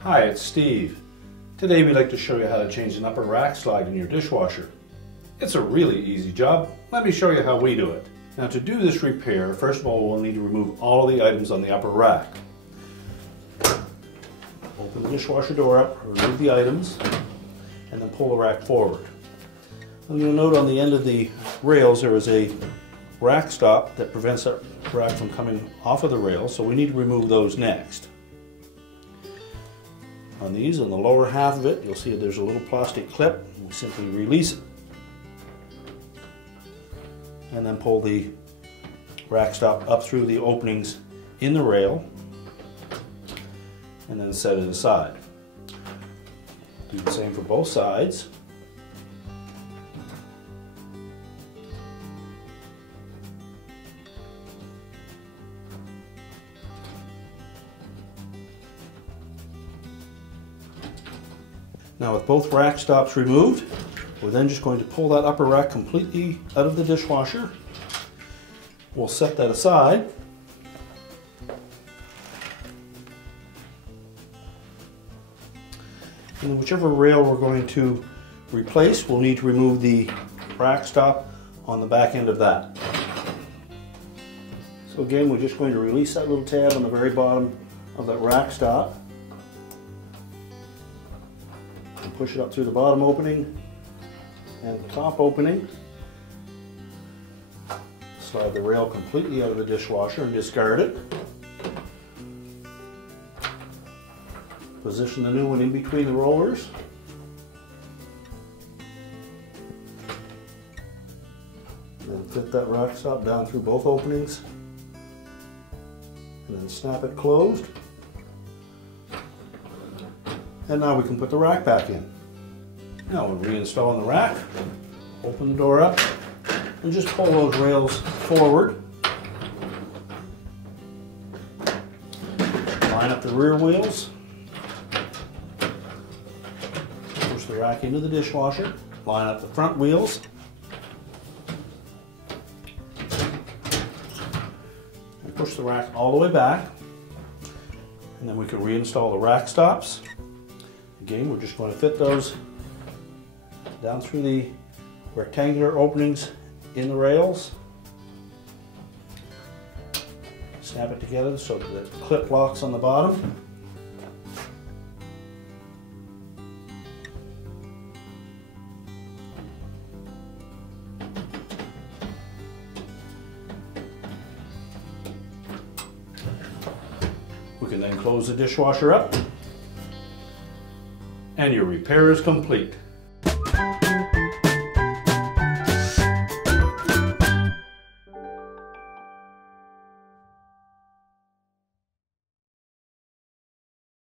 Hi, it's Steve. Today we'd like to show you how to change an upper rack slide in your dishwasher. It's a really easy job. Let me show you how we do it. Now to do this repair, first of all we'll need to remove all the items on the upper rack. Open the dishwasher door up, remove the items, and then pull the rack forward. And you'll note on the end of the rails there is a rack stop that prevents that rack from coming off of the rails, so we need to remove those next. On these, on the lower half of it, you'll see there's a little plastic clip. We simply release it and then pull the rack stop up through the openings in the rail and then set it aside. Do the same for both sides. Now with both rack stops removed, we're then just going to pull that upper rack completely out of the dishwasher. We'll set that aside. And then whichever rail we're going to replace, we'll need to remove the rack stop on the back end of that. So again, we're just going to release that little tab on the very bottom of that rack stop. Push it up through the bottom opening and the top opening. Slide the rail completely out of the dishwasher and discard it. Position the new one in between the rollers. And then fit that rack stop down through both openings. And then snap it closed. And now we can put the rack back in. Now we're reinstalling the rack. Open the door up and just pull those rails forward. Line up the rear wheels. Push the rack into the dishwasher. Line up the front wheels. And push the rack all the way back. And then we can reinstall the rack stops. Again, we're just going to fit those down through the rectangular openings in the rails. Snap it together so that the clip locks on the bottom. We can then close the dishwasher up. And your repair is complete.